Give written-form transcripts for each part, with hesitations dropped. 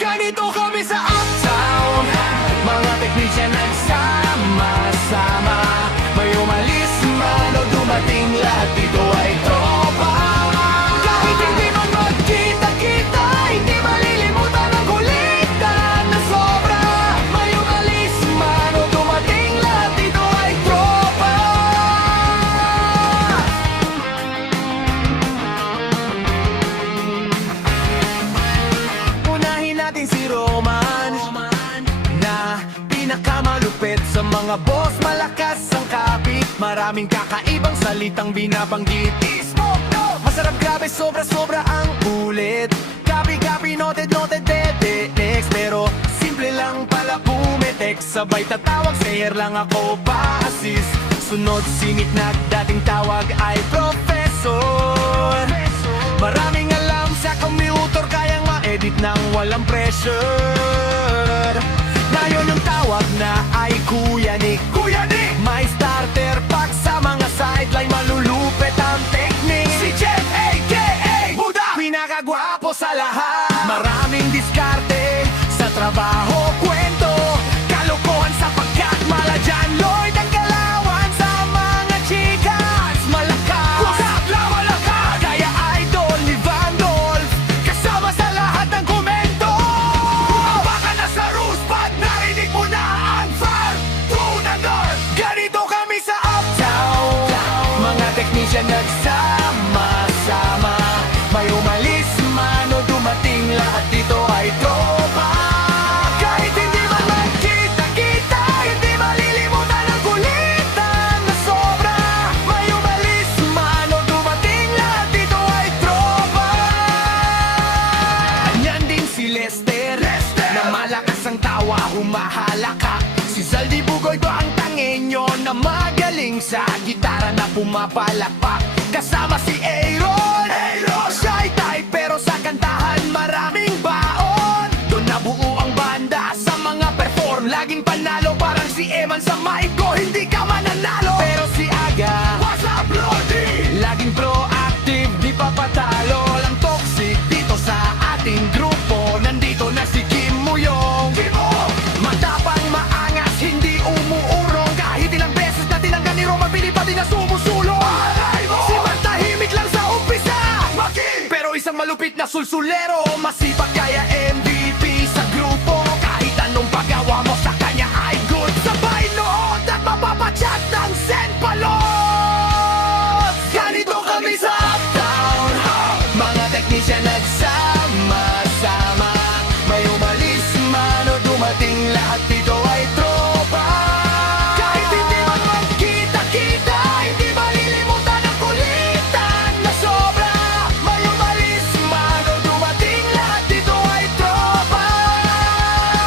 Ganito kami sa Uptown, mga teknisyan nagsama-sama. May umalis man o dumating, lahat dito ay tropa. Kahit hindi man magkita-kita, hindi malilimutan ang kulitan na sobra. May umalis man o dumating, lahat dito ay tropa. Unahin natin si Roman, na pinakamalupit sa mga boss. Malakas ang kapit, maraming kakaibang salitang binabanggit. Masarap, grabe, sobra-sobra ang ulit. Copy, noted, next. Pero simple lang pala pumitek. Sabay tatawag, sayer lang ako pa-assist. Sunod singit na dating tawag ay professor. Maraming alam sa computer, kayang ma-edit ng walang pressure. Ngayon yung tawag na ay Kuya Nick. May starter pack sa mga sideline, malulupit ang technique. Si Jeff a.k.a. Buda, pinakagwapo sa lahat. Maraming diskarte sa trabaho, kwento, kalokohan sapagkat mala dyan. Lloyd ang galawan sa mga chikas. Malakas, what's up, malakas. Kaya idol ni Vandolf, kasama sa lahat ng komento. Baka nasa rules, pag narinig mo na ang fan tunador. Ganito kami sa Uptown, mga teknisyan nagsama-sama. May umalis man o dumating, lahat dito ay tropa. Kahit hindi man magkita-kita, hindi malilimutan ang kulitan na sobra. May umalis man o dumating, lahat dito ay tropa. Yan din si Lester, na malakas ang tawa, humahalaka. Si Zaldi Bugoy ko ang tangenyo, na magaling sa gitara na pumapalakpak. Kasama si Aaron, shy type pero sa kantahan maraming baon. Doon nabuo ang banda sa mga perform, laging panalo parang si Eman sa mic ko, hindi ka mananalo. Pero si Aga, what's up Brody? Laging proactive, di pa patalo. Lang toxic dito sa ating grupo. Nandito na si Kim Muyong, matapang, maangas, hindi umuurong. Kahit ilang beses na tinanggal ni Roma, pili pa din na sumusulong. Si Man tahimik lang sa umpisa, pero isang malupit na sulsulero. Masipag kaya MVP sa grupo. Kahit anong paggawa mo sa kanya ay good. Sabay nood at mapapachat ng Zen Palos. Ganito kami sa Uptown, mga teknisyan nagsama-sama. May umalis man o dumating, lahat dito ay tropa. Kahit hindi man magkita-kita, hindi malilimutan ang kulitan na sobra. May umalis man o dumating, lahat dito ay tropa.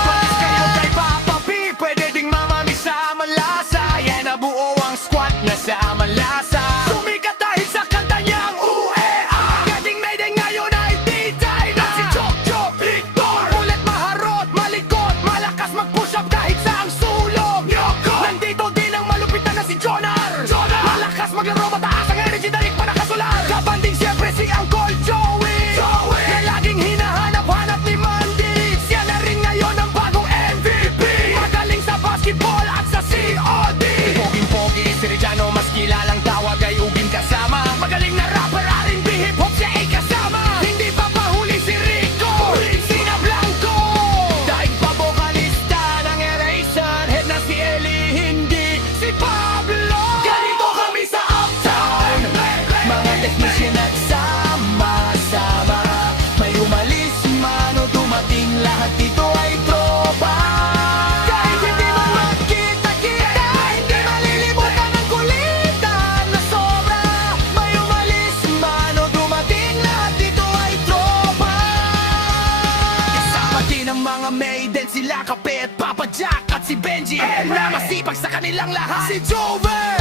Palis kayo kay Papa P, pwede ding mamami sa Manlasa. Yan nabuo ang squad na sa Manlasa. Sumikat dahil sa kanta niyang UEA. Gating Mayday ngayon ay D-Time na si Chok Victor. Ulit maharot, malikot, malakas mag-push up kahit sa ang sulong. Nandito din ang malupitan na si Jonar. Malakas maglaro, mataas ang energy, dalik pa nakasulat. Kabanding siyempre si Uncle Joey, na laging hinahanap-hanap ni Mandix. Yan na rin ngayon ang bagong MVP. Magaling sa basketball at sa COD. Poging-pogi, si Reggiano, mas kilalang tawag ay Ugin kasama. Magaling na rapper, R&B, hip-hop, siya ay kasama. Hindi pa pahuli si Rico, Sina Blanco. Daig pa bokalista ng Eraserhead na si Eli, hindi si Pablo. Ganito kami sa Uptown, mga technician nagsama-sama. May umalis man o dumating, lahat dito ay tropa. Kahit hindi man magkita-kita, hindi malilimutan ang kulitan na sobra. May umalis man o dumating, lahat dito ay tropa. Kasama din ang mga maiden, sila Kapet, Papa Jack at si Benji, na masipag sa kanilang lahat. Si Jover,